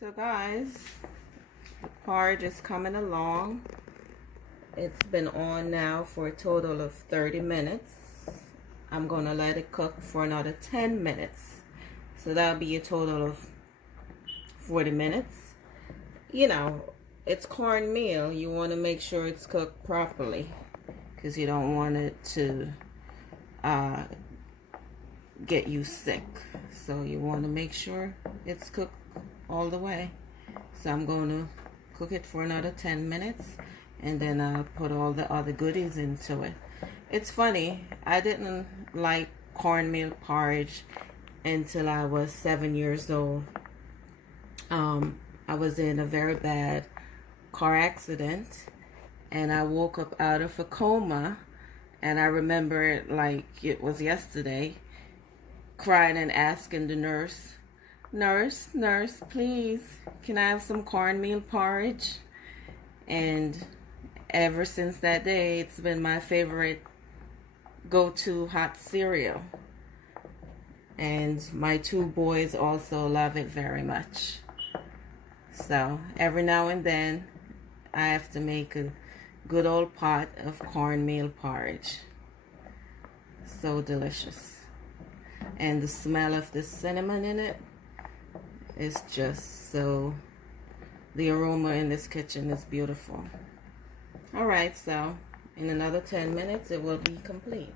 So guys, the porridge is coming along. It's been on now for a total of 30 minutes. I'm gonna let it cook for another 10 minutes. So that'll be a total of 40 minutes. You know, it's cornmeal. You want to make sure it's cooked properly because you don't want it to get you sick. So you want to make sure it's cooked all the way. So I'm going to cook it for another 10 minutes and then I'll put all the other goodies into it. It's funny, I didn't like cornmeal porridge until I was 7 years old. I was in a very bad car accident and I woke up out of a coma, and I remember it like it was yesterday, crying and asking the nurse, nurse, please, can I have some cornmeal porridge? And ever since that day, it's been my favorite go-to hot cereal. And my two boys also love it very much. So every now and then, I have to make a good old pot of cornmeal porridge. So delicious. And the smell of the cinnamon in it is just so, the aroma in this kitchen is beautiful. Alright, so in another 10 minutes it will be complete.